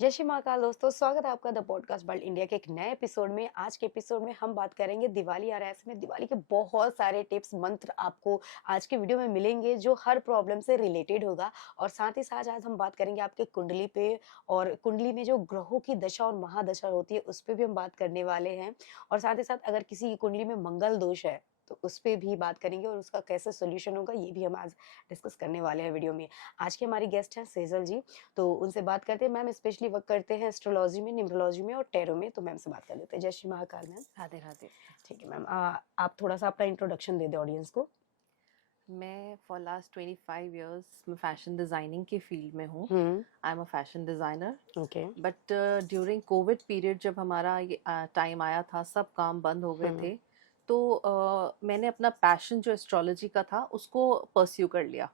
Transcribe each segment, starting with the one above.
जय श्री महाकाल दोस्तों, स्वागत है आपका द पॉडकास्ट वर्ल्ड इंडिया के एक नए एपिसोड में। आज के एपिसोड में हम बात करेंगे दिवाली आ रहा है, इसमें दिवाली के बहुत सारे टिप्स मंत्र आपको आज के वीडियो में मिलेंगे जो हर प्रॉब्लम से रिलेटेड होगा। और साथ ही साथ आज हम बात करेंगे आपके कुंडली पे, और कुंडली में जो ग्रहों की दशा और महादशा होती है उस पर भी हम बात करने वाले हैं। और साथ ही साथ अगर किसी की कुंडली में मंगल दोष है तो उस पर भी बात करेंगे और उसका कैसे सोल्यूशन होगा ये भी हम आज डिस्कस करने वाले हैं वीडियो में। आज के हमारी गेस्ट हैं सेजल जी, तो उनसे बात करते हैं। मैम स्पेशली वर्क करते हैं एस्ट्रोलॉजी में, न्यूमरोलॉजी में और टैरो में, तो मैम से बात कर लेते हैं। जय श्री महाकाल मैम। राधे राधे। ठीक है मैम, आप थोड़ा सा अपना इंट्रोडक्शन दे दें ऑडियंस को। मैं फॉर लास्ट 25 इयर्स मैं फैशन डिज़ाइनिंग की फील्ड में हूँ। I am a fashion designer. Okay. But during Covid period जब हमारा ये टाइम आया था, सब काम बंद हो गए थे, तो मैंने अपना पैशन जो एस्ट्रोलॉजी का था उसको परस्यू कर लिया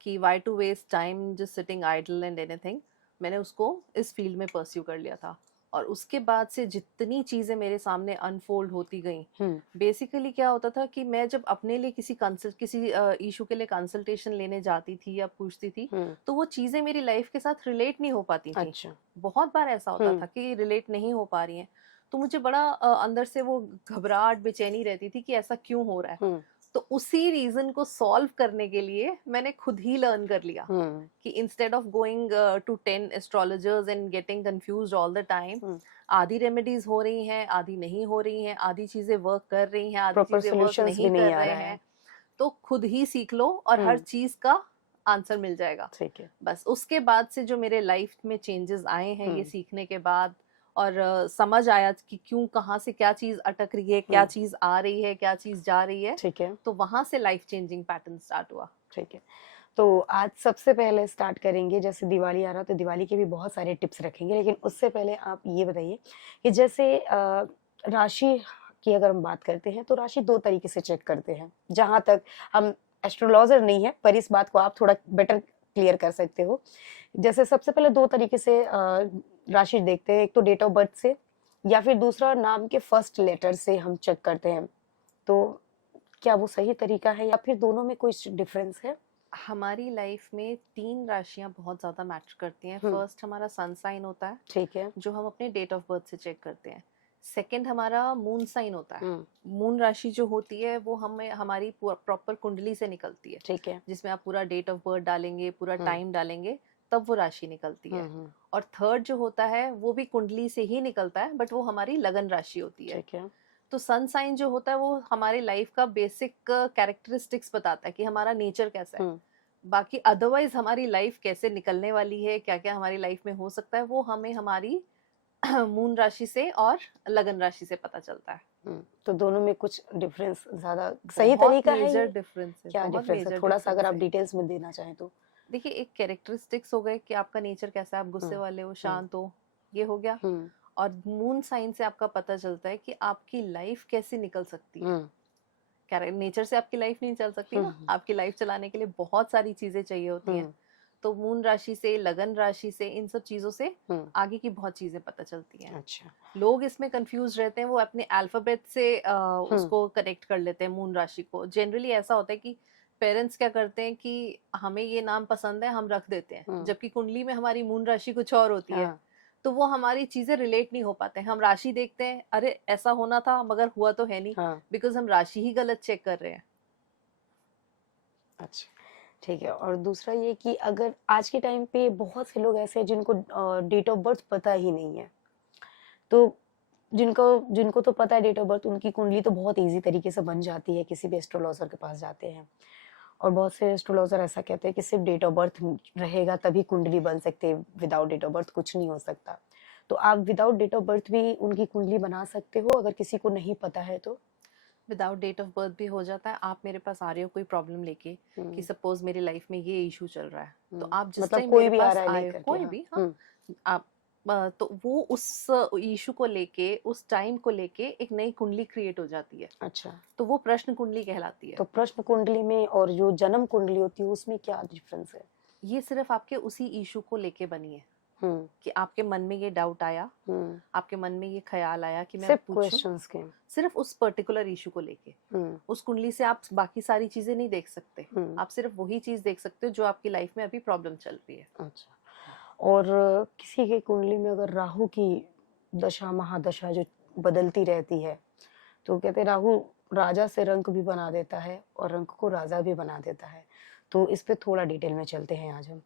कि why to waste time just sitting idle and anything. मैंने उसको इस फील्ड में परस्यू कर लिया था। और उसके बाद से जितनी चीज़ें मेरे सामने अनफोल्ड होती गई, बेसिकली क्या होता था कि मैं जब अपने लिए किसी इशू के लिए कंसल्टेशन लेने जाती थी या पूछती थी, तो वो चीज़ें मेरी लाइफ के साथ रिलेट नहीं हो पाती थी। अच्छा। बहुत बार ऐसा होता था कि रिलेट नहीं हो पा रही हैं, तो मुझे बड़ा अंदर से वो घबराहट, बेचैनी रहती थी कि ऐसा क्यों हो रहा है। तो उसी रीजन को सॉल्व करने के लिए मैंने खुद ही लर्न कर लिया कि instead of going to 10 astrologers and getting confused all the time, आधी रेमेडीज हो रही हैं, आधी नहीं हो रही हैं, आधी चीजें वर्क कर रही हैं, आधी चीजें वर्क नहीं कर रहे हैं, तो खुद ही सीख लो और हर चीज का आंसर मिल जाएगा। ठीक है। बस उसके बाद से जो मेरे लाइफ में चेंजेस आए हैं ये सीखने के बाद, और समझ आया कि क्यों, कहाँ से क्या चीज अटक रही है, क्या चीज आ रही है, क्या चीज जा रही है। ठीक है। तो वहां से लाइफ चेंजिंग पैटर्न स्टार्ट हुआ। ठीक है, तो आज सबसे पहले स्टार्ट करेंगे, जैसे दिवाली आ रहा है तो दिवाली के भी बहुत सारे टिप्स रखेंगे, लेकिन उससे पहले आप ये बताइए कि जैसे राशि की अगर हम बात करते हैं तो राशि दो तरीके से चेक करते हैं। जहां तक हम एस्ट्रोलॉजर नहीं है पर इस बात को आप थोड़ा बेटर क्लियर कर सकते हो। जैसे सबसे पहले दो तरीके से राशि देखते हैं, एक तो डेट ऑफ बर्थ से या फिर दूसरा नाम के फर्स्ट लेटर से हम चेक करते हैं। तो क्या वो सही तरीका है या फिर दोनों में कोई डिफरेंस है? हमारी लाइफ में 3 राशियां बहुत ज्यादा मैटर करती हैं। फर्स्ट हमारा सन साइन होता है, ठीक है, जो हम अपने डेट ऑफ बर्थ से चेक करते हैं। सेकंड हमारा मून साइन होता है। मून राशि जो होती है वो हमें हमारी प्रॉपर कुंडली से निकलती है। ठीक है, जिसमें आप पूरा डेट ऑफ बर्थ डालेंगे, पूरा टाइम डालेंगे, तब वो राशि निकलती है। और थर्ड जो होता है वो भी कुंडली से ही निकलता है, बट वो हमारी लगन राशि होती है। ठीक है। तो सन साइन जो होता है वो हमारी लाइफ का बेसिक कैरेक्टरिस्टिक्स बताता है कि हमारा नेचर कैसा है। बाकी अदरवाइज हमारी लाइफ कैसे निकलने वाली है, क्या क्या हमारी लाइफ में हो सकता है, वो हमें हमारी मून राशि से और लगन राशि से पता चलता है। तो दोनों में कुछ डिफरेंस ज्यादा सही तरीका है मेजर ये? डिफरेंस है, क्या बहुत डिफरेंस है, मेजर थोड़ा सा अगर डिफरेंस आप है। डिटेल्स में देना चाहें तो। देखिए, एक कैरेक्टरिस्टिक्स हो गए कि आपका नेचर कैसा है, आप गुस्से वाले हो, शांत हो, ये हो गया। और मून साइन से आपका पता चलता है कि आपकी लाइफ कैसे निकल सकती है। नेचर से आपकी लाइफ नहीं चल सकती ना, आपकी लाइफ चलाने के लिए बहुत सारी चीजें चाहिए होती हैं। तो मून राशि से, लगन राशि से, इन सब चीजों से आगे की बहुत चीजें पता चलती हैं। अच्छा। लोग इसमें कंफ्यूज रहते हैं, वो अपने अल्फाबेट से उसको कनेक्ट कर लेते हैं मून राशि को। जनरली ऐसा होता है कि पेरेंट्स क्या करते हैं कि हमें ये नाम पसंद है, हम रख देते हैं, जबकि कुंडली में हमारी मून राशि कुछ और होती है। तो वो हमारी चीजें रिलेट नहीं हो पाते हैं। हम राशि देखते हैं, अरे ऐसा होना था मगर हुआ तो है नहीं, बिकॉज हम राशि ही गलत चेक कर रहे हैं। अच्छा, ठीक है। और दूसरा ये कि अगर आज के टाइम पे बहुत से लोग ऐसे हैं जिनको डेट ऑफ बर्थ पता ही नहीं है, तो जिनको जिनको तो पता है डेट ऑफ बर्थ, उनकी कुंडली तो बहुत इजी तरीके से बन जाती है, किसी भी एस्ट्रोलॉजर के पास जाते हैं। और बहुत से एस्ट्रोलॉजर ऐसा कहते हैं कि सिर्फ डेट ऑफ बर्थ रहेगा तभी कुंडली बन सकती है, विदाउट डेट ऑफ बर्थ कुछ नहीं हो सकता। तो आप विदाउट डेट ऑफ बर्थ भी उनकी कुंडली बना सकते हो अगर किसी को नहीं पता है तो? विदाउट डेट ऑफ बर्थ भी हो जाता है। आप मेरे पास आ रहे हो कोई प्रॉब्लम लेके कि सपोज मेरी लाइफ में ये इशू चल रहा है, तो आप जिस मतलब टाइम कोई मेरे भी आ पास रहा है आए, लेकर के? कोई भी, हाँ, आप तो वो उस इशू को लेके, उस टाइम को लेके एक नई कुंडली क्रिएट हो जाती है। अच्छा, तो वो प्रश्न कुंडली कहलाती है। तो प्रश्न कुंडली में और जो जन्म कुंडली होती है उसमें क्या डिफरेंस है? ये सिर्फ आपके उसी इशू को लेके बनी है कि आपके मन में ये डाउट आया, आपके मन में ये ख्याल आया कि मैं सिर्फ पूछूं, क्वेश्चंस के? सिर्फ उस पर्टिकुलर इशू को लेके। उस कुंडली से आप बाकी सारी चीजें नहीं देख सकते, आप सिर्फ वही चीज देख सकते हो जो आपकी लाइफ में अभी प्रॉब्लम चल रही है। अच्छा, और किसी की कुंडली में अगर राहु की दशा महादशा जो बदलती रहती है, तो कहते हैं राहु राजा से रंक भी बना देता है और रंक को राजा भी बना देता है। तो इस पे थोड़ा डिटेल में चलते हैं आज हम।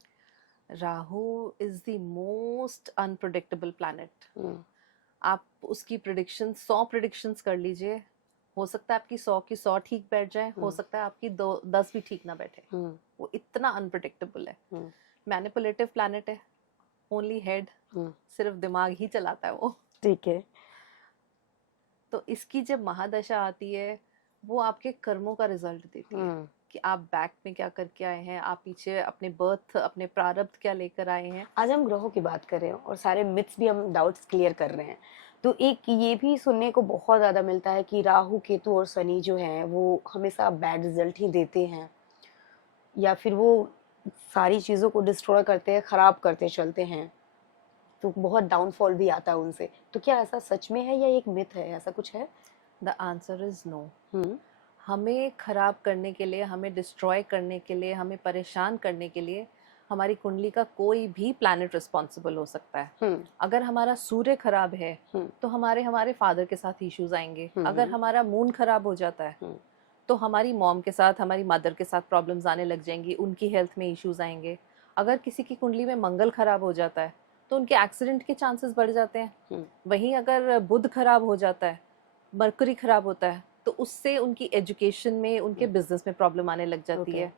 Rahu is the most unpredictable planet. आप उसकी प्रिडिक्शन 100 प्रिडिक्शंस कर लीजिए, हो सकता है आपकी 100 की 100 ठीक बैठ जाए, हो सकता है आपकी 10 भी ठीक ना बैठे। वो इतना अनप्रिडिक्टेबल है। मैनिपुलेटिव प्लैनेट है, ओनली हेड, सिर्फ दिमाग ही चलाता है वो। ठीक है। तो इसकी जब महादशा आती है वो आपके कर्मों का रिजल्ट देती है कि आप बैक में क्या करके आए हैं, आप पीछे अपने बर्थ, अपने प्रारब्ध क्या लेकर आए हैं। आज हम ग्रहों की बात कर रहे हैं और सारे मिथ्स भी हम डाउट्स क्लियर कर रहे हैं। तो एक ये भी सुनने को बहुत ज्यादा मिलता है कि राहु केतु और शनि जो हैं वो हमेशा बैड रिजल्ट ही देते हैं, या फिर वो सारी चीजों को डिस्ट्रॉय करते हैं, खराब करते चलते हैं, तो बहुत डाउनफॉल भी आता है उनसे। तो क्या ऐसा सच में है या एक मिथ है, ऐसा कुछ है? The answer is no. हमें खराब करने के लिए, हमें डिस्ट्रॉय करने के लिए, हमें परेशान करने के लिए हमारी कुंडली का कोई भी प्लैनेट रिस्पॉन्सिबल हो सकता है। अगर हमारा सूर्य खराब है तो हमारे फादर के साथ इश्यूज आएंगे। अगर हमारा मून खराब हो जाता है तो हमारी मॉम के साथ, हमारी मदर के साथ प्रॉब्लम्स आने लग जाएंगी, उनकी हेल्थ में इश्यूज आएंगे। अगर किसी की कुंडली में मंगल खराब हो जाता है तो उनके एक्सीडेंट के चांसेस बढ़ जाते हैं। वहीं अगर बुध खराब हो जाता है, मरकरी खराब होता है, तो उससे उनकी एजुकेशन में, उनके बिजनेस में प्रॉब्लम आने लग जाती है।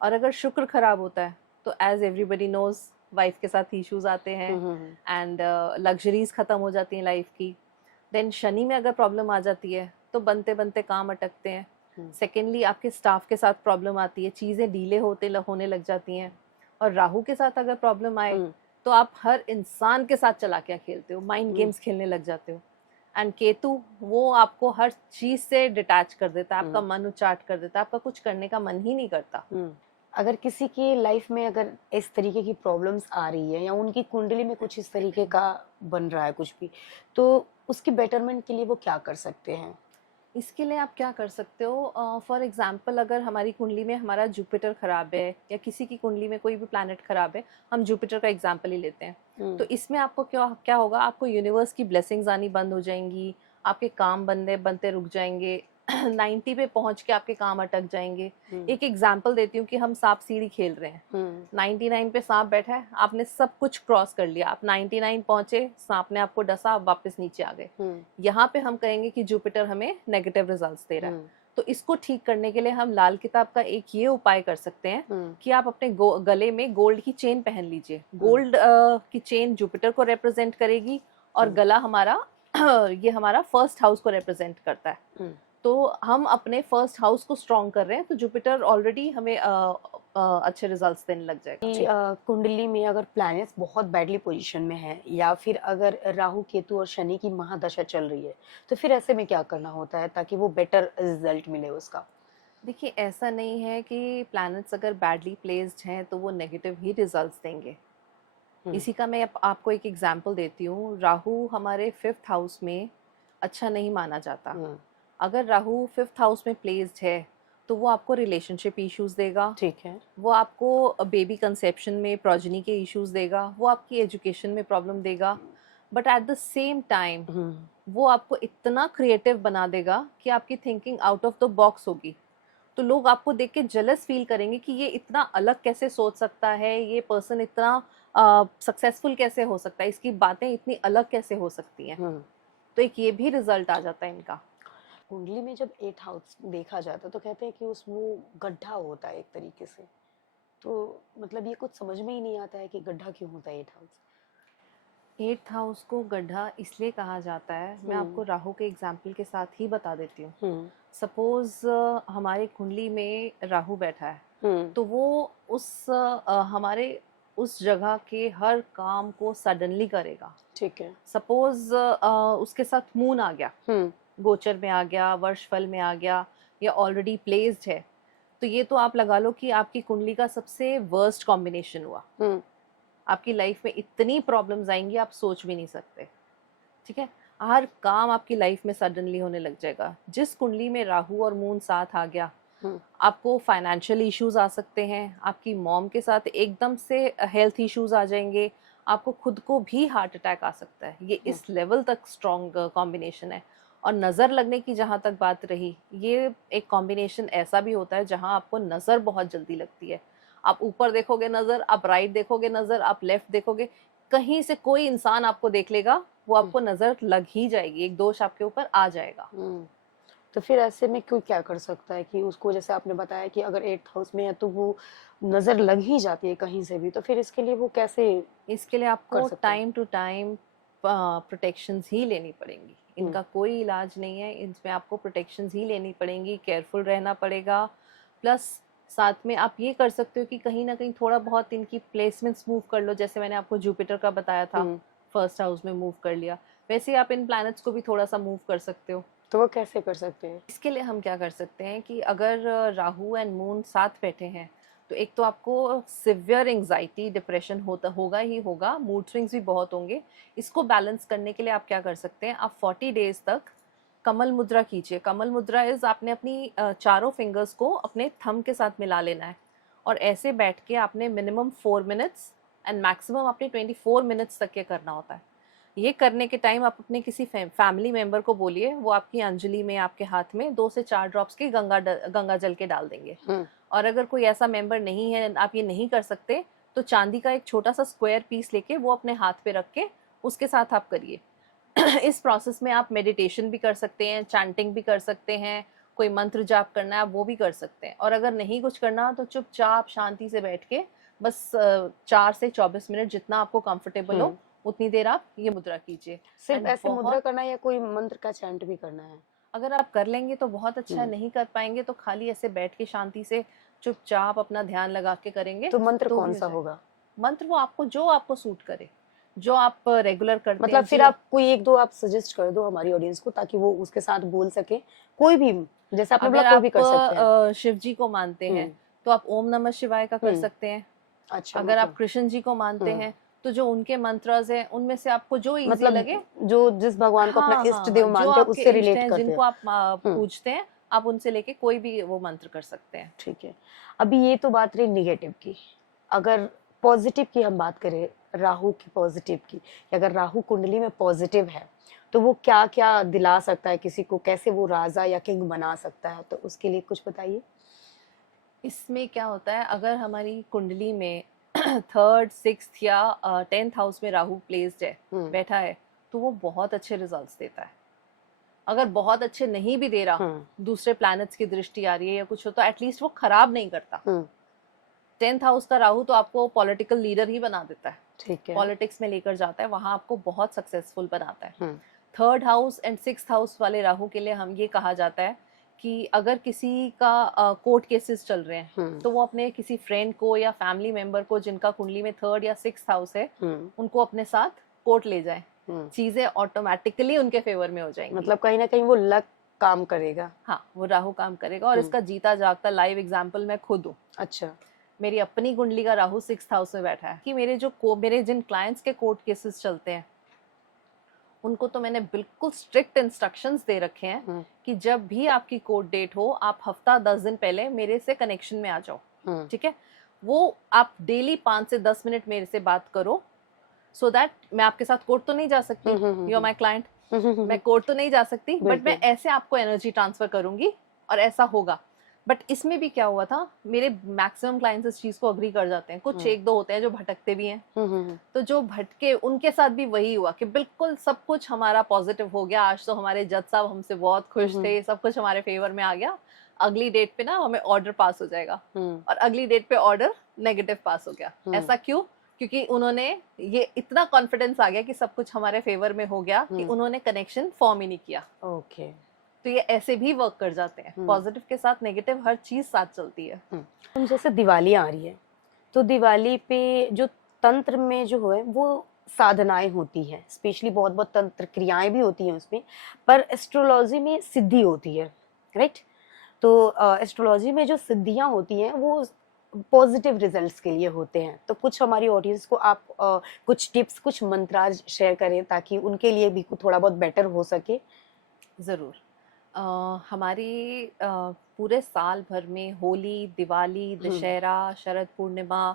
और अगर शुक्र खराब होता है तो एज एवरीबडी नोज वाइफ के साथ इश्यूज आते हैं एंड लग्जरीज खत्म हो जाती हैं लाइफ की। देन शनि में अगर प्रॉब्लम आ जाती है तो बनते बनते काम अटकते हैं। सेकेंडली आपके स्टाफ के साथ प्रॉब्लम आती है, चीज़ें डीले होने लग जाती हैं। और राहु के साथ अगर प्रॉब्लम आए तो आप हर इंसान के साथ चालाकियाँ खेलते हो, माइंड गेम्स खेलने लग जाते हो। एंड केतु वो आपको हर चीज से डिटैच कर देता है, आपका मन उचाट कर देता है, आपका कुछ करने का मन ही नहीं करता। अगर किसी की लाइफ में अगर इस तरीके की प्रॉब्लम्स आ रही है या उनकी कुंडली में कुछ इस तरीके का बन रहा है कुछ भी, तो उसकी बेटरमेंट के लिए वो क्या कर सकते हैं? इसके लिए आप क्या कर सकते हो, फॉर एग्जाम्पल अगर हमारी कुंडली में हमारा जुपिटर खराब है या किसी की कुंडली में कोई भी प्लैनेट खराब है, हम जुपिटर का एग्जाम्पल ही लेते हैं, तो इसमें आपको क्या होगा, आपको यूनिवर्स की ब्लेसिंग्स आनी बंद हो जाएंगी, आपके काम बनते रुक जाएंगे 90 पे पहुंच के आपके काम अटक जाएंगे। एक एग्जाम्पल देती हूँ कि हम सांप सीढ़ी खेल रहे हैं, 99 पे सांप बैठा है, आपने सब कुछ क्रॉस कर लिया, आप 99 पहुंचे, सांप ने आपको डसा, आप वापस नीचे आ गए। यहाँ पे हम कहेंगे कि जुपिटर हमें नेगेटिव रिजल्ट्स दे रहा है। तो इसको ठीक करने के लिए हम लाल किताब का एक ये उपाय कर सकते हैं कि आप अपने गले में गोल्ड की चेन पहन लीजिए। गोल्ड की चेन जुपिटर को रिप्रेजेंट करेगी और गला हमारा ये हमारा फर्स्ट हाउस को रिप्रेजेंट करता है। तो हम अपने फर्स्ट हाउस को स्ट्रॉन्ग कर रहे हैं, तो जुपिटर ऑलरेडी हमें अच्छे रिजल्ट्स देने लग जाएगा। कुंडली में अगर प्लैनेट्स बहुत बैडली पोजीशन में है या फिर अगर राहु केतु और शनि की महादशा चल रही है, तो फिर ऐसे में क्या करना होता है ताकि वो बेटर रिजल्ट मिले उसका? देखिए, ऐसा नहीं है कि प्लैनेट्स अगर बैडली प्लेस्ड हैं तो वो नेगेटिव ही रिजल्ट्स देंगे। इसी का मैं आपको एक एग्जांपल देती हूँ। राहु हमारे 5th हाउस में अच्छा नहीं माना जाता। अगर राहु 5th हाउस में प्लेस्ड है तो वो आपको रिलेशनशिप इश्यूज देगा, ठीक है, वो आपको बेबी कंसेप्शन में प्रोजेनी के इश्यूज देगा, वो आपकी एजुकेशन में प्रॉब्लम देगा, but at the same time वो आपको इतना क्रिएटिव बना देगा कि आपकी thinking out of the box होगी। तो लोग आपको देख के जेलस फील करेंगे कि ये इतना अलग कैसे सोच सकता है, ये पर्सन इतना सक्सेसफुल कैसे हो सकता है, इसकी बातें इतनी अलग कैसे हो सकती हैं। तो एक ये भी रिजल्ट आ जाता है इनका। कुंडली में जब 8th हाउस देखा जाता है तो कहते हैं कि उसमें गड्ढा होता है एक तरीके से, तो मतलब ये कुछ समझ में ही नहीं आता है कि गड्ढा क्यों होता है 8th हाउस। 8th हाउस को गड्ढा इसलिए कहा जाता है, मैं आपको राहु के एग्जाम्पल के साथ ही बता देती हूँ। सपोज हमारे कुंडली में राहु बैठा है तो वो हमारे उस जगह के हर काम को सडनली करेगा। ठीक है। सपोज उसके साथ मून आ गया, गोचर में आ गया, वर्षफल में आ गया, या ऑलरेडी प्लेस्ड है, तो ये तो आप लगा लो कि आपकी कुंडली का सबसे वर्स्ट कॉम्बिनेशन हुआ। आपकी लाइफ में इतनी प्रॉब्लम्स आएंगी आप सोच भी नहीं सकते। ठीक है, हर काम आपकी लाइफ में सडनली होने लग जाएगा। जिस कुंडली में राहु और मून साथ आ गया, आपको फाइनेंशियल इश्यूज आ सकते हैं, आपकी मॉम के साथ एकदम से हेल्थ इश्यूज आ जाएंगे, आपको खुद को भी हार्ट अटैक आ सकता है। ये इस लेवल तक स्ट्रॉन्ग कॉम्बिनेशन है। और नज़र लगने की जहाँ तक बात रही, ये एक कॉम्बिनेशन ऐसा भी होता है जहाँ आपको नज़र बहुत जल्दी लगती है। आप ऊपर देखोगे नज़र, आप राइट देखोगे नज़र, आप लेफ्ट देखोगे, कहीं से कोई इंसान आपको देख लेगा, वो आपको नज़र लग ही जाएगी, एक दोष आपके ऊपर आ जाएगा। तो फिर ऐसे में कोई क्या कर सकता है कि उसको, जैसे आपने बताया कि अगर 8th हाउस में है तो वो नजर लग ही जाती है कहीं से भी, तो फिर इसके लिए वो कैसे? इसके लिए आपको टाइम टू टाइम प्रोटेक्शंस ही लेनी पड़ेंगी। इनका कोई इलाज नहीं है, इसमें आपको प्रोटेक्शंस ही लेनी पड़ेंगी, केयरफुल रहना पड़ेगा। प्लस साथ में आप ये कर सकते हो कि कहीं ना कहीं थोड़ा बहुत इनकी प्लेसमेंट्स मूव कर लो। जैसे मैंने आपको जुपिटर का बताया था, फर्स्ट हाउस में मूव कर लिया, वैसे ही आप इन प्लैनेट्स को भी थोड़ा सा मूव कर सकते हो। तो वो कैसे कर सकते हैं? इसके लिए हम क्या कर सकते हैं कि अगर राहु एंड मून साथ बैठे हैं तो एक तो आपको सिवियर एंजाइटी डिप्रेशन होगा ही होगा, मूड स्विंग्स भी बहुत होंगे। इसको बैलेंस करने के लिए आप क्या कर सकते हैं, आप 40 डेज तक कमल मुद्रा कीजिए। कमल मुद्रा इज आपने अपनी चारों फिंगर्स को अपने थंब के साथ मिला लेना है और ऐसे बैठ के आपने मिनिमम 4 मिनट्स एंड मैक्सिमम आपने 24 मिनट्स तक ये करना होता है। ये करने के टाइम आप अपने किसी फैमिली मेंबर को बोलिए, वो आपकी अंजलि में आपके हाथ में 2 से 4 ड्रॉप्स की गंगा जल के डाल देंगे। और अगर कोई ऐसा मेंबर नहीं है, आप ये नहीं कर सकते, तो चांदी का एक छोटा सा स्क्वायर पीस लेके वो अपने हाथ पे रख के उसके साथ आप करिए। इस प्रोसेस में आप मेडिटेशन भी कर सकते हैं, चैंटिंग भी कर सकते हैं, कोई मंत्र जाप करना है आप वो भी कर सकते हैं। और अगर नहीं कुछ करना तो चुपचाप शांति से बैठ के बस 4 से 24 मिनट जितना आपको कंफर्टेबल हो उतनी देर आप ये मुद्रा कीजिए। सिर्फ ऐसे मुद्रा करना है या कोई मंत्र का चैंट भी करना है? अगर आप कर लेंगे तो बहुत अच्छा, नहीं कर पाएंगे तो खाली ऐसे बैठ के शांति से चुपचाप अपना ध्यान लगा के करेंगे। तो मंत्र कौन सा होगा? मंत्र वो आपको जो आपको सूट करे, जो आप रेगुलर करते मतलब फिर आप कोई एक दो आप सजेस्ट कर दो हमारी ऑडियंस को, ताकि वो उसके साथ बोल सके। कोई भी, जैसे आपने बोला कोई भी कर सकते हैं। शिव जी को मानते हैं तो आप ओम नमः शिवाय का कर सकते हैं। अच्छा, अगर आप कृष्ण जी को मानते हैं तो जो उनके मंत्रस हैं उनमें से आपको जो इजी लगे, जो जिस भगवान को अपना इष्ट देव मानते हैं उससे रिलेट करते हैं, जिनको आप पूजते हैं, आप उनसे लेके कोई भी वो मंत्र कर सकते हैं। ठीक है। अभी ये तो बात रही निगेटिव की। अगर पॉजिटिव की हम बात करें, राहु की पॉजिटिव की, अगर राहु कुंडली में पॉजिटिव है तो वो क्या क्या दिला सकता है किसी को, कैसे वो राजा या किंग बना सकता है, तो उसके लिए कुछ बताइए। इसमें क्या होता है, अगर हमारी कुंडली में 3rd 6th या 10th हाउस में राहु प्लेस्ड है, बैठा है, तो वो बहुत अच्छे रिजल्ट्स देता है। अगर बहुत अच्छे नहीं भी दे रहा, दूसरे प्लैनेट्स की दृष्टि आ रही है या कुछ हो, तो एटलीस्ट वो खराब नहीं करता। 10th हाउस का राहु तो आपको पॉलिटिकल लीडर ही बना देता है, ठीक है, पॉलिटिक्स में लेकर जाता है, वहां आपको बहुत सक्सेसफुल बनाता है। 3rd house and 6th house वाले राहु के लिए हम ये कहा जाता है कि अगर किसी का कोर्ट केसेस चल रहे हैं तो वो अपने किसी फ्रेंड को या फैमिली मेंबर को जिनका कुंडली में 3rd या 6th हाउस है, उनको अपने साथ कोर्ट ले जाए, चीजें ऑटोमेटिकली उनके फेवर में हो जाएंगी। मतलब कहीं ना कहीं वो लक काम करेगा। हाँ, वो राहु काम करेगा। और इसका जीता जागता लाइव एग्जाम्पल मैं खुद हूँ। अच्छा। मेरी अपनी कुंडली का राहु 6th हाउस में बैठा है कि मेरे जिन क्लाइंट्स के कोर्ट केसेस चलते हैं उनको तो मैंने बिल्कुल स्ट्रिक्ट इंस्ट्रक्शंस दे रखे हैं कि जब भी आपकी कोर्ट डेट हो, आप हफ्ता 10 दिन पहले मेरे से कनेक्शन में आ जाओ। ठीक है, वो आप डेली 5 से 10 मिनट मेरे से बात करो, सो दैट मैं आपके साथ कोर्ट तो नहीं जा सकती, यू आर माय क्लाइंट, मैं कोर्ट तो नहीं जा सकती, बट मैं ऐसे आपको एनर्जी ट्रांसफर करूंगी और ऐसा होगा। बट इसमें भी क्या हुआ था, मेरे मैक्सिमम क्लाइंट्स इस चीज को अग्री कर जाते हैं। कुछ एक दो होते हैं जो भटकते भी हैं, तो जो भटके उनके साथ भी वही हुआ कि बिल्कुल सब कुछ हमारा पॉजिटिव हो गया। आज तो हमारे जज साहब हमसे बहुत खुश थे, सब कुछ हमारे फेवर में आ गया, अगली डेट पे ना हमें ऑर्डर पास हो जाएगा, और अगली डेट पे ऑर्डर नेगेटिव पास हो गया। ऐसा क्यों? क्योंकि उन्होंने ये इतना कॉन्फिडेंस आ गया कि सब कुछ हमारे फेवर में हो गया कि उन्होंने कनेक्शन फॉर्म ही नहीं किया। ओके। तो ये ऐसे भी वर्क कर जाते हैं, पॉजिटिव के साथ नेगेटिव हर चीज साथ चलती है। जैसे दिवाली आ रही है, तो दिवाली पे जो तंत्र में जो है वो साधनाएं होती है, स्पेशली बहुत बहुत तंत्र क्रियाएं भी होती हैं उसमें, पर एस्ट्रोलॉजी में सिद्धि होती है, राइट? तो एस्ट्रोलॉजी में जो सिद्धियां होती हैं वो पॉजिटिव रिजल्ट्स के लिए होते हैं। तो कुछ हमारी ऑडियंस को आप कुछ टिप्स, कुछ मंत्राज शेयर करें ताकि उनके लिए भी थोड़ा बहुत बेटर हो सके। जरूर। हमारी पूरे साल भर में होली, दिवाली, दशहरा, शरद पूर्णिमा,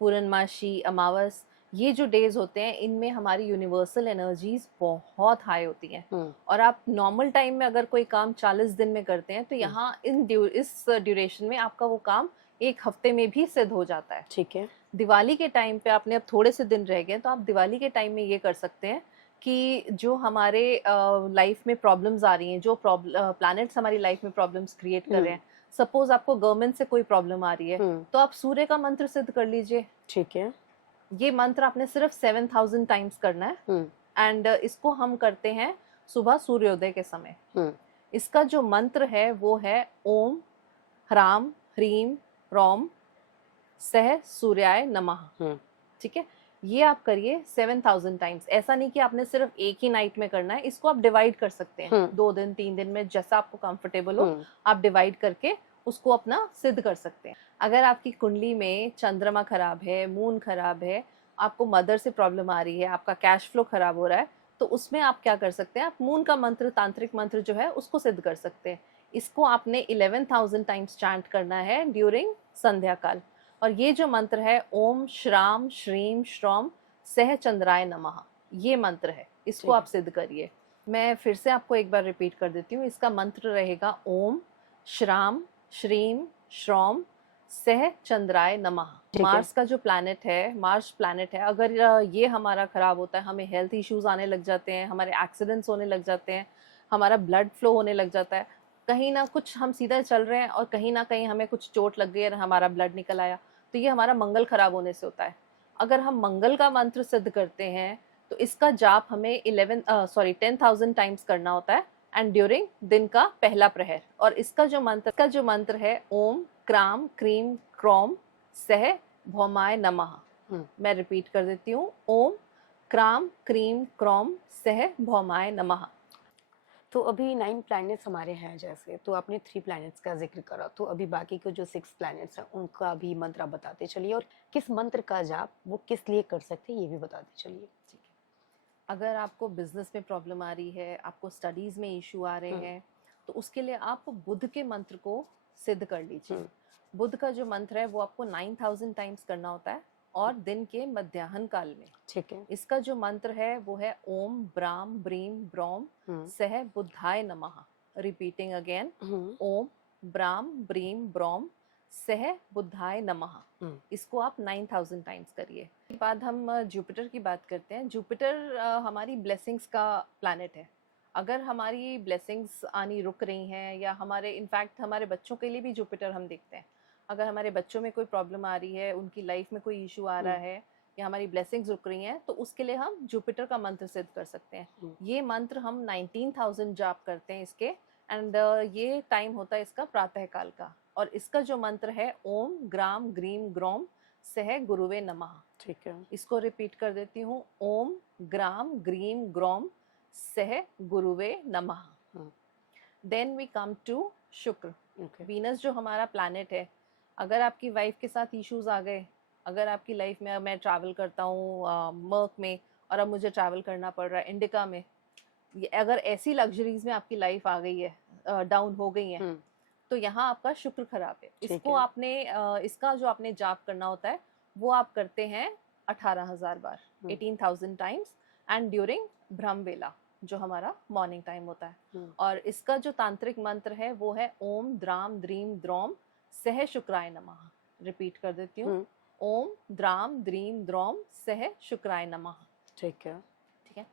पूर्णमासी, अमावस, ये जो डेज होते हैं इनमें हमारी यूनिवर्सल एनर्जीज बहुत हाई होती हैं। और आप नॉर्मल टाइम में अगर कोई काम 40 दिन में करते हैं तो यहाँ इस ड्यूरेशन में आपका वो काम 1 हफ्ते में भी सिद्ध हो जाता है। ठीक है। दिवाली के टाइम पे आपने अब थोड़े से दिन रह गए तो आप दिवाली के टाइम में ये कर सकते हैं कि जो हमारे लाइफ में प्रॉब्लम्स आ रही हैं, जो प्लैनेट्स हमारी लाइफ में प्रॉब्लम्स क्रिएट कर रहे हैं, सपोज आपको गवर्नमेंट से कोई प्रॉब्लम आ रही है तो आप सूर्य का मंत्र सिद्ध कर लीजिए। ठीक है। ये मंत्र आपने सिर्फ 7000 टाइम्स करना है एंड इसको हम करते हैं सुबह सूर्योदय के समय। इसका जो मंत्र है वो है ओम ह्राम ह्रीम रोम सह सूर्याय नमः। ठीक है, ये आप करिए 7000 टाइम्स। ऐसा नहीं कि आपने सिर्फ एक ही नाइट में करना है, इसको आप डिवाइड कर सकते हैं 2 दिन 3 दिन में, जैसा आपको कंफर्टेबल हो आप डिवाइड करके उसको अपना सिद्ध कर सकते हैं। अगर आपकी कुंडली में चंद्रमा खराब है, मून खराब है, आपको मदर से प्रॉब्लम आ रही है, आपका कैश फ्लो खराब हो रहा है, तो उसमें आप क्या कर सकते हैं, आप मून का मंत्र, तांत्रिक मंत्र जो है उसको सिद्ध कर सकते हैं। इसको आपने 11000 टाइम्स चैंट करना है ड्यूरिंग संध्या काल। और ये जो मंत्र है ओम श्राम श्रीम श्रौम सह चंद्राय नमः, ये मंत्र है, इसको आप सिद्ध करिए। मैं फिर से आपको एक बार रिपीट कर देती हूँ। इसका मंत्र रहेगा ओम श्राम श्रीम श्रौम सह चंद्राय नमः। मार्स का जो प्लैनेट है, मार्स प्लैनेट है, अगर ये हमारा खराब होता है, हमें हेल्थ इश्यूज आने लग जाते हैं, हमारे एक्सीडेंट्स होने लग जाते हैं, हमारा ब्लड फ्लो होने लग जाता है, कहीं ना कुछ हम सीधा चल रहे हैं और कहीं ना कहीं हमें कुछ चोट लग गई और हमारा ब्लड निकल आया, तो ये हमारा मंगल खराब होने से होता है। अगर हम मंगल का मंत्र सिद्ध करते हैं तो इसका जाप हमें 10,000 टाइम्स करना होता है एंड ड्यूरिंग दिन का पहला प्रहर। और इसका जो मंत्र है ओम क्राम क्रीम क्रोम सह भौमाय नमः। मैं रिपीट कर देती हूँ, ओम क्राम क्रीम क्रोम सह भौमाय नमः। तो अभी 9 प्लैनेट्स हमारे हैं, जैसे तो आपने 3 प्लैनेट्स का जिक्र करा, तो अभी बाकी के जो 6 प्लैनेट्स हैं उनका भी मंत्र आप बताते चलिए, और किस मंत्र का जाप वो किस लिए कर सकते हैं ये भी बताते चलिए। ठीक है, अगर आपको बिजनेस में प्रॉब्लम आ रही है, आपको स्टडीज में इशू आ रहे हैं, तो उसके लिए आप बुध के मंत्र को सिद्ध कर लीजिए। बुध का जो मंत्र है वो आपको 9000 टाइम्स करना होता है और दिन के मध्याह्न काल में। ठीक है। इसका जो मंत्र है वो है ओम ब्राम ब्रीम ब्रोम सह बुद्धाय नमः। रिपीटिंग अगेन, ओम ब्राम ब्रीम ब्रोम सह बुद्धाय नमः। इसको आप 9000 टाइम्स करिए। इसके बाद हम जुपिटर की बात करते हैं। जुपिटर हमारी ब्लेसिंग्स का प्लैनेट है। अगर हमारी ब्लेसिंग्स आनी रुक रही हैं या हमारे इनफैक्ट हमारे बच्चों के लिए भी जुपिटर हम देखते हैं, अगर हमारे बच्चों में कोई प्रॉब्लम आ रही है, उनकी लाइफ में कोई इशू आ रहा है या हमारी ब्लेसिंग्स रुक रही हैं, तो उसके लिए हम जुपिटर का मंत्र सिद्ध कर सकते हैं। ये मंत्र हम 19,000 जाप करते हैं इसके एंड ये टाइम होता है इसका प्रातः काल का। और इसका जो मंत्र है ओम ग्राम ग्रीम ग्रोम सह गुरुवे नमः। ठीक है, इसको रिपीट कर देती हूँ, ओम ग्राम ग्रीम ग्रोम सह गुरुवे नमः। देन वी कम टू शुक्र। वीनस जो हमारा प्लैनेट है, अगर आपकी वाइफ के साथ इश्यूज आ गए, अगर आपकी लाइफ में, मैं ट्रैवल करता हूँ मर्क में और अब मुझे ट्रैवल करना पड़ रहा है इंडिका में, अगर ऐसी लग्जरीज में आपकी लाइफ आ गई है, डाउन हो गई है, तो यहाँ आपका शुक्र खराब है। इसको आपने इसका जो आपने जाप करना होता है वो आप करते हैं 18,000 बार, 18,000 टाइम्स एंड ड्यूरिंग ब्रह्म वेला जो हमारा मॉर्निंग टाइम होता है। और इसका जो तांत्रिक मंत्र है वो है ओम द्राम द्रीम द्रोम सह शुक्राय नमः। रिपीट कर देती हूँ, ओम द्राम द्रीम द्रोम सह शुक्राय नमः। ठीक है। ठीक है,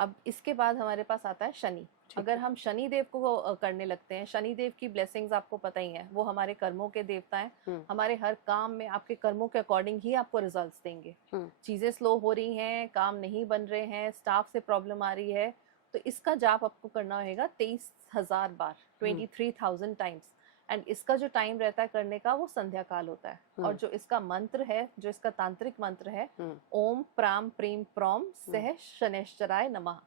अब इसके बाद हमारे पास आता है शनि। अगर हम शनि देव को करने लगते हैं, शनि देव की ब्लेसिंग्स आपको पता ही है, वो हमारे कर्मों के देवता हैं। हमारे हर काम में आपके कर्मों के अकॉर्डिंग ही आपको रिजल्ट्स देंगे। चीजें स्लो हो रही हैं, काम नहीं बन रहे हैं, स्टाफ से प्रॉब्लम आ रही है, तो इसका जाप आपको करना होगा 23,000 बार, 23,000 टाइम्स। एंड इसका जो टाइम रहता है करने का वो संध्या काल होता है। और जो इसका मंत्र है, जो इसका तांत्रिक मंत्र है, ओम प्राम प्रीम प्रोम सह शनैश्चराय नमः।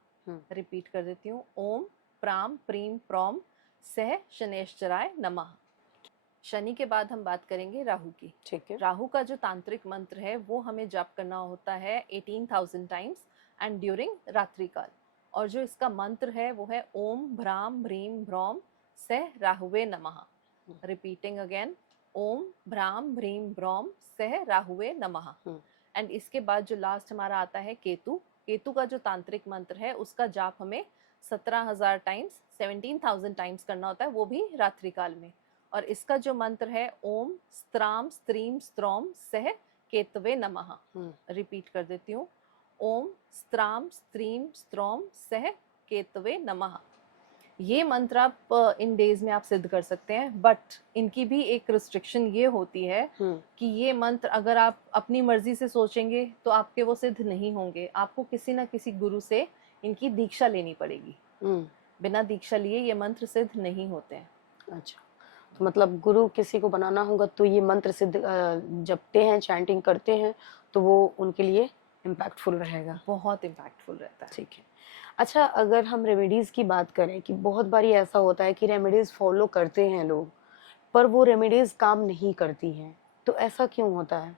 रिपीट कर देती हूँ, ओम प्राम प्रीम प्रोम सह शनैश्चराय नमः। शनि के बाद हम बात करेंगे राहु की। ठीक है। राहु का जो तांत्रिक मंत्र है वो हमें जाप करना होता है 18,000 टाइम्स एंड ड्यूरिंग रात्रि काल। और जो इसका मंत्र है वो है ओम भ्राम भ्रीम भ्रौम सह राहुवे नमः। रिपीटिंग अगेन, ओम भ्राम भ्रीम भ्रौम सह राहुवे नमः। एंड इसके बाद जो लास्ट हमारा आता है केतु, केतु का जो तांत्रिक मंत्र है उसका जाप हमें 17,000 टाइम्स 17,000 टाइम्स करना होता है, वो भी रात्रि काल में। और इसका जो मंत्र है ओम स्त्राम स्त्रीम स्त्रौम सह केतवे नमः। रिपीट कर देती हूँ, ओम स्त्राम स्त्रीम स्त्रौम सह केतवे नमः। ये मंत्र आप इन डेज में आप सिद्ध कर सकते हैं, बट इनकी भी एक रिस्ट्रिक्शन ये होती है कि ये मंत्र अगर आप अपनी मर्जी से सोचेंगे तो आपके वो सिद्ध नहीं होंगे, आपको किसी ना किसी गुरु से इनकी दीक्षा लेनी पड़ेगी। बिना दीक्षा लिए ये मंत्र सिद्ध नहीं होते हैं। अच्छा, तो मतलब गुरु किसी को बनाना होगा तो ये मंत्र सिद्ध जपते हैं, चैंटिंग करते हैं तो वो उनके लिए इम्पैक्टफुल रहेगा। बहुत इम्पैक्टफुल रहता है। ठीक है। अच्छा, अगर हम रेमेडीज की बात करें कि बहुत बारी ऐसा होता है कि रेमेडीज फॉलो करते हैं लोग पर वो रेमेडीज काम नहीं करती हैं, तो ऐसा क्यों होता है?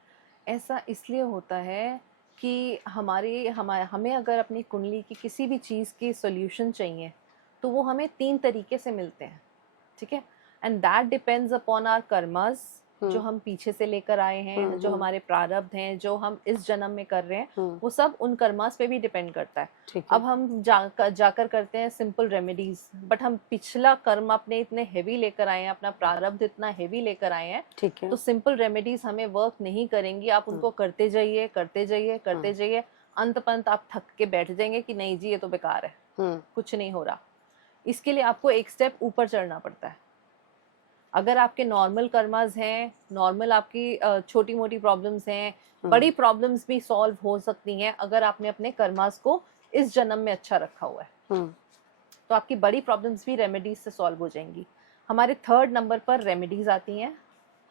ऐसा इसलिए होता है कि हमें अगर अपनी कुंडली की किसी भी चीज़ की सॉल्यूशन चाहिए तो वो हमें 3 तरीके से मिलते हैं, ठीक है। And that depends upon our karmas, जो हम पीछे से लेकर आए हैं, जो हमारे प्रारब्ध हैं, जो हम इस जन्म में कर रहे हैं, वो सब उन कर्मास पे भी डिपेंड करता है। अब हम जाकर करते हैं सिंपल रेमेडीज, बट हम पिछला कर्म अपने इतने हेवी लेकर आए हैं, अपना प्रारब्ध इतना हेवी लेकर आए हैं, ठीक है, तो सिंपल रेमेडीज हमें वर्क नहीं करेंगी। आप उनको करते जाइए करते जाइए करते जाइए, अंत पंत आप थक के बैठ जाएंगे कि नहीं जी ये तो बेकार है, कुछ नहीं हो रहा। इसके लिए आपको एक स्टेप ऊपर चढ़ना पड़ता है। अगर आपके नॉर्मल कर्मास हैं, नॉर्मल आपकी छोटी मोटी प्रॉब्लम्स हैं, बड़ी प्रॉब्लम्स भी सॉल्व हो सकती हैं अगर आपने अपने कर्मास को इस जन्म में अच्छा रखा हुआ है, तो आपकी बड़ी प्रॉब्लम्स भी रेमेडीज से सॉल्व हो जाएंगी। हमारे 3rd नंबर पर रेमेडीज आती हैं,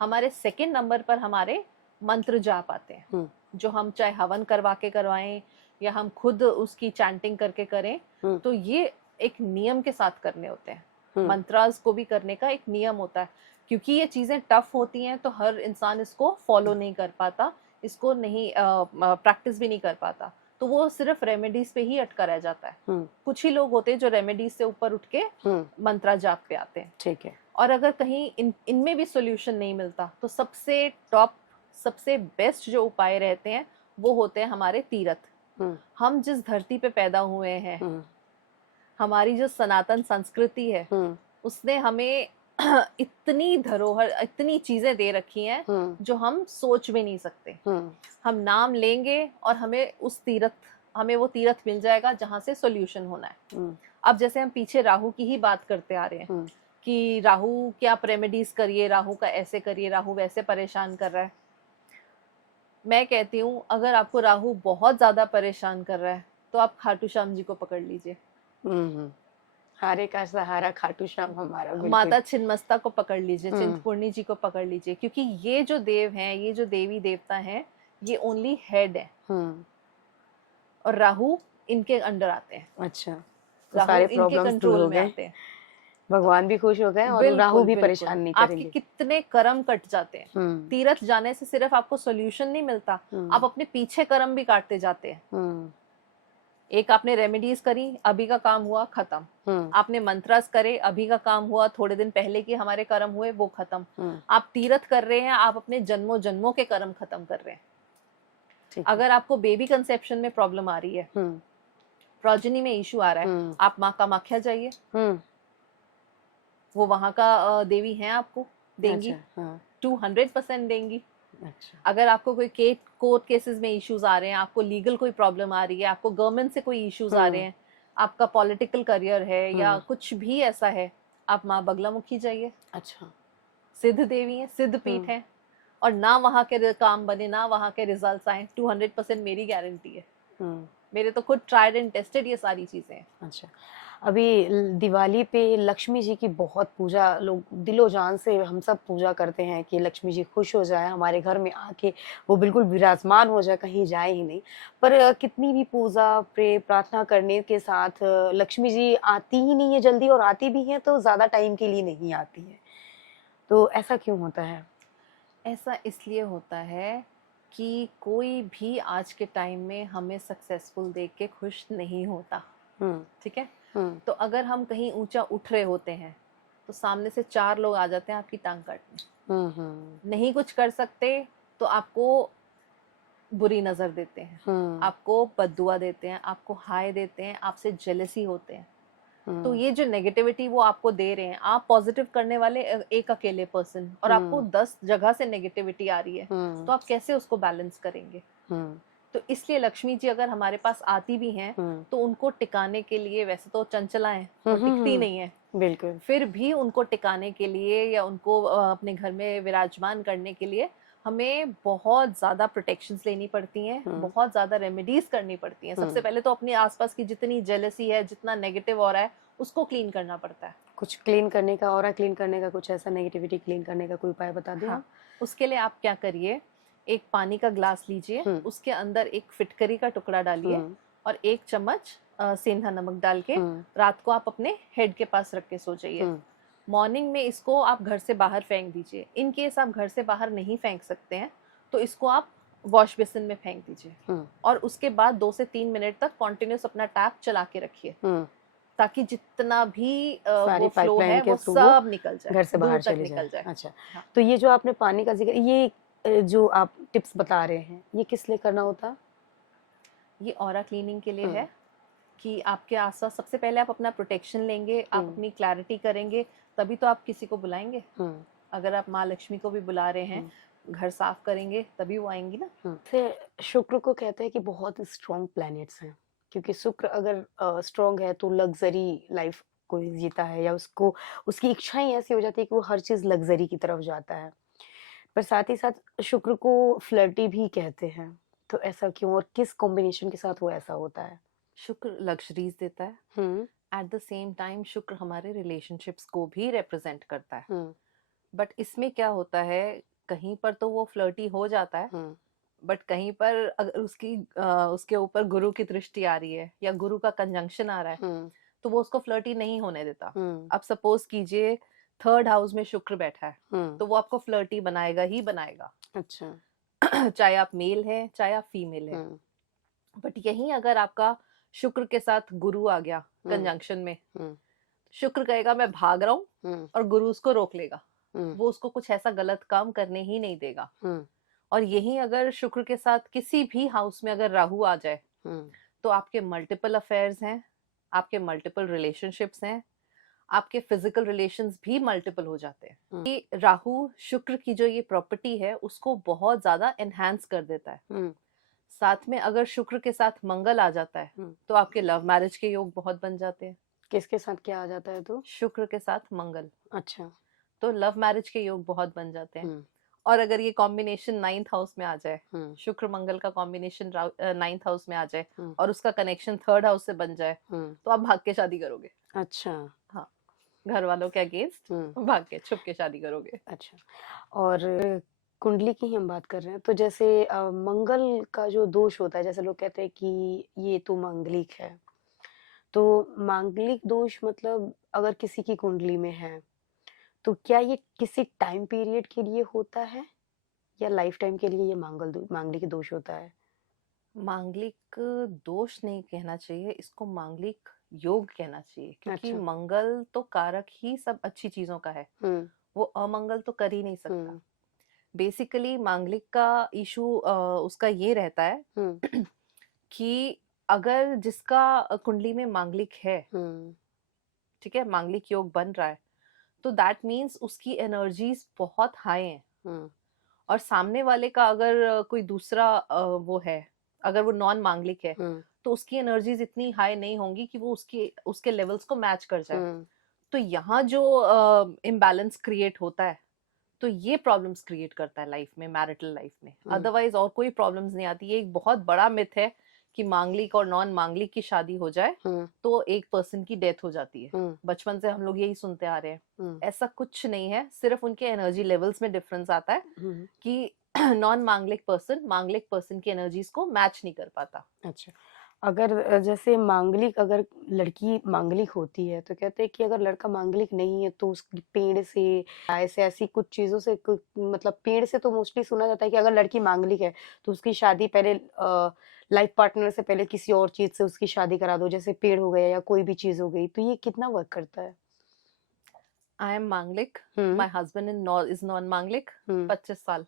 हमारे 2nd नंबर पर हमारे मंत्र जाप आते हैं, जो हम चाहे हवन करवा के करवाएं या हम खुद उसकी चैंटिंग करके करें, तो ये एक नियम के साथ करने होते हैं। मंत्रास को भी करने का एक नियम होता है, क्योंकि ये चीजें टफ होती हैं तो हर इंसान इसको फॉलो नहीं कर पाता, इसको नहीं प्रैक्टिस भी नहीं कर पाता, तो वो सिर्फ रेमेडीज पे ही अटका रह जाता है। कुछ ही लोग होते हैं जो रेमेडीज से ऊपर उठ के मंत्रा जाप पे आते हैं, ठीक है। और अगर कहीं इनमें भी सोल्यूशन नहीं मिलता तो सबसे टॉप, सबसे बेस्ट जो उपाय रहते हैं वो होते हैं हमारे तीर्थ। हम जिस धरती पे पैदा हुए हैं, हमारी जो सनातन संस्कृति है, उसने हमें इतनी धरोहर, इतनी चीजें दे रखी हैं जो हम सोच भी नहीं सकते। हम नाम लेंगे और हमें वो तीर्थ मिल जाएगा जहां से सॉल्यूशन होना है। अब जैसे हम पीछे राहु की ही बात करते आ रहे हैं कि राहु के आप रेमेडीज करिए, राहु का ऐसे करिए, राहु वैसे परेशान कर रहा है। मैं कहती हूँ अगर आपको राहु बहुत ज्यादा परेशान कर रहा है तो आप खाटू श्याम जी को पकड़ लीजिए। हारे का सहारा खाटू श्याम हमारा, माता छिन्नमस्ता को पकड़ लीजिए, चिंतपूर्णी जी को पकड़ लीजिए, क्योंकि ये जो देव हैं, ये जो देवी देवता हैं, ये ओनली हेड है और राहु इनके अंडर आते हैं। अच्छा, तो राहु सारे इनके कंट्रोल में आते हैं। भगवान भी खुश हो गए और राहु भी परेशान नहीं करेंगे। आपके कितने कर्म कट जाते हैं। तीर्थ जाने से सिर्फ आपको सॉल्यूशन नहीं मिलता, आप अपने पीछे कर्म भी काटते जाते हैं। एक आपने रेमेडीज करी, अभी का काम हुआ खत्म। आपने मंत्रास करे, अभी का काम हुआ, थोड़े दिन पहले के हमारे कर्म हुए वो खत्म। आप तीर्थ कर रहे हैं, आप अपने जन्मों जन्मों के कर्म खत्म कर रहे हैं। अगर आपको बेबी कंसेप्शन में प्रॉब्लम आ रही है, प्रोजनी में इशू आ रहा है, आप माँ कामाख्या जाइए, वो वहां का देवी हैं, आपको देंगी। 200% देंगी। अच्छा। अगर आपको कोई कोर्ट केसेस में इश्यूज आ रहे हैं, आपको लीगल कोई प्रॉब्लम आ रही है, आपको गवर्नमेंट से कोई इश्यूज आ रहे हैं, आपका पॉलिटिकल करियर है या कुछ भी ऐसा है, आप माँ बगलामुखी जाइए। अच्छा। सिद्ध देवी है, सिद्ध पीठ है, और ना वहां के काम बने, ना वहां के रिजल्ट्स आए, 200% मेरी गारंटी है। मेरे तो खुद ट्राइड एंड टेस्टेड ये सारी चीजें हैं। अच्छा, अभी दिवाली पे लक्ष्मी जी की बहुत पूजा, लोग दिलो जान से हम सब पूजा करते हैं कि लक्ष्मी जी खुश हो जाए, हमारे घर में आके वो बिल्कुल विराजमान हो जाए, कहीं जाए ही नहीं। पर कितनी भी पूजा प्रार्थना करने के साथ लक्ष्मी जी आती ही नहीं है जल्दी, और आती भी हैं तो ज़्यादा टाइम के लिए नहीं आती है। तो ऐसा क्यों होता है? ऐसा इसलिए होता है कि कोई भी आज के टाइम में हमें सक्सेसफुल देख के खुश नहीं होता। ठीक है। तो अगर हम कहीं ऊंचा उठ रहे होते हैं तो सामने से 4 लोग आ जाते हैं आपकी टांग काटने। नहीं कुछ कर सकते तो आपको बुरी नजर देते हैं, आपको बद्दुआ देते हैं, आपको हाय देते हैं, आपसे जेलसी होते हैं। तो ये जो नेगेटिविटी वो आपको दे रहे हैं, आप पॉजिटिव करने वाले एक अकेले पर्सन, और आपको 10 जगह से नेगेटिविटी आ रही है, तो आप कैसे उसको बैलेंस करेंगे? तो इसलिए लक्ष्मी जी अगर हमारे पास आती भी हैं तो उनको टिकाने के लिए, वैसे तो चंचला है, वो टिकती नहीं है, बिल्कुल, फिर भी उनको टिकाने के लिए या उनको अपने घर में विराजमान करने के लिए हमें बहुत ज्यादा प्रोटेक्शंस लेनी पड़ती हैं, बहुत ज्यादा रेमेडीज करनी पड़ती हैं। सबसे पहले तो अपने आसपास की जितनी जेलसी है, जितना नेगेटिव हो रहा है, उसको क्लीन करना पड़ता है। कुछ क्लीन करने का, ऑरा क्लीन करने का, कुछ ऐसा नेगेटिविटी क्लीन करने का कोई उपाय बता दें आप? उसके लिए आप क्या करिए, एक पानी का ग्लास लीजिए, उसके अंदर एक फिटकरी का टुकड़ा डालिए और 1 चम्मच सेंधा नमक डाल के रात को आप अपने हेड के पास रख के सो जाइए। मॉर्निंग में इसको आप घर से बाहर फेंक दीजिए। इन केस आप घर से बाहर नहीं फेंक सकते हैं तो इसको आप वॉश बेसिन में फेंक दीजिए और उसके बाद 2 से 3 मिनट तक कॉन्टिन्यूस अपना टैप चला के रखिए, ताकि जितना भी वो फ्लो है वो सब निकल जाए, घर से बाहर चले निकल जाए। अच्छा, तो ये जो आपने पानी का जिक्र, ये जो आप टिप्स बता रहे हैं, ये किस लिए करना होता? ये ऑरा क्लीनिंग के लिए है कि आपके आसपास सबसे पहले आप अपना प्रोटेक्शन लेंगे, आप अपनी क्लैरिटी करेंगे, तभी तो आप किसी को बुलाएंगे। अगर आप माँ लक्ष्मी को भी बुला रहे हैं, घर साफ करेंगे, तभी वो आएंगी ना। फिर शुक्र को कहते हैं कि बहुत स्ट्रॉन्ग प्लैनेट्स हैं, क्योंकि शुक्र अगर स्ट्रॉन्ग है तो लग्जरी लाइफ कोई जीता है, या उसको उसकी इच्छाएं ऐसी हो जाती है कि वो हर चीज लग्जरी की तरफ जाता है। पर साथ ही साथ शुक्र को फ्लर्टी भी कहते हैं, तो ऐसा क्यों और किस कॉम्बिनेशन के साथ वो ऐसा होता है? शुक्र लग्जरीज देता है, एट द सेम टाइम शुक्र हमारे रिलेशनशिप्स को भी रिप्रेजेंट करता है। बट इसमें क्या होता है, कहीं पर तो वो फ्लर्टी हो जाता है, बट कहीं पर अगर उसके ऊपर गुरु की दृष्टि आ रही है या गुरु का कंजंक्शन आ रहा है, तो वो उसको फ्लर्टी नहीं होने देता। अब सपोज कीजिए 3rd हाउस में शुक्र बैठा है, तो वो आपको फ्लर्टी बनाएगा ही बनाएगा। अच्छा। चाहे आप मेल है चाहे आप फीमेल है। बट यही अगर आपका शुक्र के साथ गुरु आ गया कंजंक्शन में, शुक्र कहेगा मैं भाग रहा हूँ और गुरु उसको रोक लेगा, वो उसको कुछ ऐसा गलत काम करने ही नहीं देगा। और यही अगर शुक्र के साथ किसी भी हाउस में अगर राहु आ जाए, तो आपके मल्टीपल अफेयर्स हैं, आपके मल्टीपल रिलेशनशिप्स हैं, आपके फिजिकल रिलेशंस भी मल्टीपल हो जाते हैं। कि राहु शुक्र की जो ये प्रॉपर्टी है उसको बहुत ज्यादा एनहांस कर देता है। साथ में अगर शुक्र के साथ मंगल आ जाता है तो आपके लव मैरिज के योग बहुत बन जाते हैं। किसके साथ क्या आ जाता है तो? शुक्र के साथ मंगल। अच्छा। तो लव मैरिज के योग बहुत बन जाते हैं। और अगर ये कॉम्बिनेशन 9th हाउस में आ जाए, शुक्र मंगल का कॉम्बिनेशन 9th हाउस में आ जाए और उसका कनेक्शन 3rd हाउस से बन जाए, तो आप भाग के शादी करोगे। अच्छा। हाँ, घर वालों के अगेंस्ट भाग के छुप के शादी करोगे। अच्छा, और कुंडली की ही हम बात कर रहे हैं, तो जैसे मंगल का जो दोष होता है, जैसे लोग कहते हैं कि ये तो मांगलिक है, तो मांगलिक दोष मतलब अगर किसी की कुंडली में है, तो क्या ये किसी टाइम पीरियड के लिए होता है या लाइफ टाइम के लिए ये मांगलिक दोष होता है? मांगलिक दोष नहीं कहना चाहिए, इसको मांगलिक योग कहना चाहिए, क्योंकि अच्छा। मंगल तो कारक ही सब अच्छी चीजों का है, वो अमंगल तो कर ही नहीं सकता। बेसिकली मांगलिक का इशू उसका ये रहता है कि अगर जिसका कुंडली में मांगलिक है, ठीक है, मांगलिक योग बन रहा है, तो दैट मीन्स उसकी एनर्जीज बहुत हाई हैं। और सामने वाले का अगर कोई दूसरा वो है, अगर वो नॉन मांगलिक है, तो उसकी एनर्जीज इतनी हाई नहीं होंगी कि वो उसके लेवल्स को मैच कर जाए। तो यहाँ जो इम्बैलेंस क्रिएट होता है, तो ये प्रॉब्लम्स क्रिएट करता है लाइफ में, मैरिटल लाइफ में। अदरवाइज और कोई प्रॉब्लम्स नहीं आती। ये एक बहुत बड़ा मिथ है कि मांगलिक और नॉन मांगलिक की शादी हो जाए तो एक पर्सन की डेथ हो जाती है। बचपन से हम लोग यही सुनते आ रहे हैं। ऐसा कुछ नहीं है, सिर्फ उनके एनर्जी लेवल्स में डिफरेंस आता है कि नॉन मांगलिक पर्सन की एनर्जीज को मैच नहीं कर पाता। अच्छा, अगर जैसे मांगलिक, अगर लड़की मांगलिक होती है तो कहते हैं कि अगर लड़का मांगलिक नहीं है तो उसकी पेड़ से, ऐसे ऐसी कुछ चीजों से, मतलब पेड़ से तो मोस्टली सुना जाता है कि अगर लड़की मांगलिक है तो उसकी शादी पहले लाइफ पार्टनर से पहले किसी और चीज से उसकी शादी करा दो, जैसे पेड़ हो गया या कोई भी चीज हो गई, तो ये कितना वर्क करता है? आई एम मांगलिक, माई हस्बैंड इज नॉन मांगलिक, 25 साल।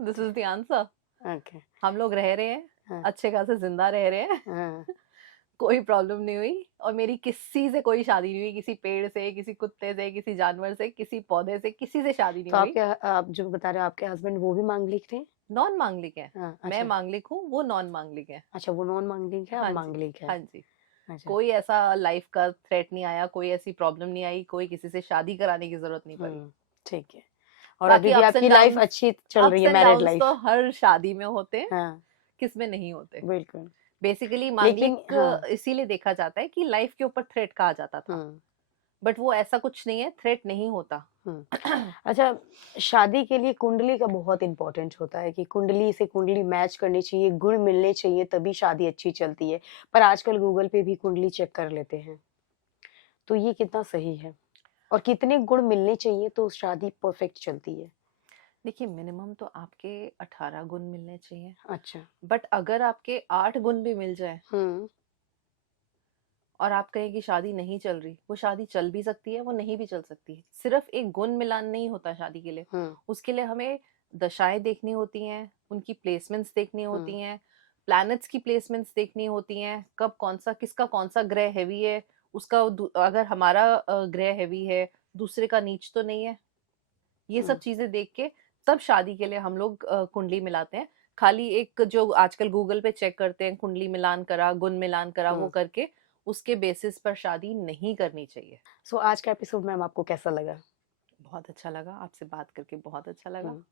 This is the answer. Okay. हम लोग रह रहे हैं, हाँ। अच्छे खासे जिंदा रह रहे हैं, हाँ। कोई प्रॉब्लम नहीं हुई, और मेरी किसी से कोई शादी नहीं हुई, किसी पेड़ से, किसी कुत्ते से, किसी जानवर से, किसी पौधे से, किसी से शादी नहीं तो हुई। आप जो बता रहे हो आपके हस्बैंड वो भी मांगलिक थे? नॉन मांगलिक है। हाँ, मैं अच्छा। मांगलिक हूँ, वो नॉन मांगलिक है। अच्छा, वो नॉन मांगलिक है, आप हाँ जी, मांगलिक है। हाँ जी। अच्छा। कोई ऐसा लाइफ का थ्रेट नहीं आया, कोई ऐसी प्रॉब्लम नहीं आई, कोई किसी से शादी कराने की जरूरत नहीं पड़ी। ठीक है। और अभी बाकी भी आपकी लाइफ अच्छी चल रही अप्स है, एंड मैरिड डाउन्स तो लाइफ? हर शादी में होते हैं, हाँ, किसमें नहीं होते। बिल्कुल। बेसिकली लेकिन मांगलिक हाँ। इसीलिए देखा जाता है कि लाइफ के ऊपर थ्रेट कहा जाता था, हुँ, बट वो ऐसा कुछ नहीं है, थ्रेट नहीं होता। हुँ। अच्छा, शादी के लिए कुंडली का बहुत इम्पोर्टेंट होता है कि कुंडली से कुंडली मैच करनी चाहिए, गुण मिलने चाहिए तभी शादी अच्छी चलती है। पर आजकल गूगल पे भी कुंडली चेक कर लेते हैं। तो ये कितना सही है? और कितने गुण मिलने चाहिए तो शादी परफेक्ट चलती है? देखिए, मिनिमम तो आपके 18 गुण मिलने चाहिए, अच्छा। बट अगर आपके 8 गुण भी मिल जाए हुँ, और आप कहें कि शादी नहीं चल रही, वो शादी चल भी सकती है, वो नहीं भी चल सकती है। सिर्फ एक गुण मिलान नहीं होता शादी के लिए, हुँ, उसके लिए हमें दशाएं देखनी होती हैं, उनकी प्लेसमेंट्स देखनी हुँ, होती हैं, प्लैनेट्स की प्लेसमेंट्स देखनी होती हैं, कब कौन सा किसका कौन सा ग्रह हैवी है, उसका अगर हमारा ग्रह हैवी है, दूसरे का नीच तो नहीं है। ये हुँ, सब चीजें देख के तब शादी के लिए हम लोग कुंडली मिलाते हैं। खाली एक जो आजकल गूगल पे चेक करते हैं, कुंडली मिलान करा, गुण मिलान करा, वो हुँ। करके उसके बेसिस पर शादी नहीं करनी चाहिए। सो आज का एपिसोड मैम आपको कैसा लगा? बहुत अच्छा लगा, आपसे बात करके बहुत अच्छा लगा। हुँ।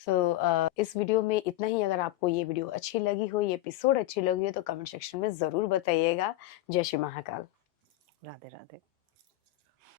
सो इस वीडियो में इतना ही। अगर आपको ये वीडियो अच्छी लगी हो, ये एपिसोड अच्छी लगी हो तो कमेंट सेक्शन में ज़रूर बताइएगा। जय श्री महाकाल। राधे राधे।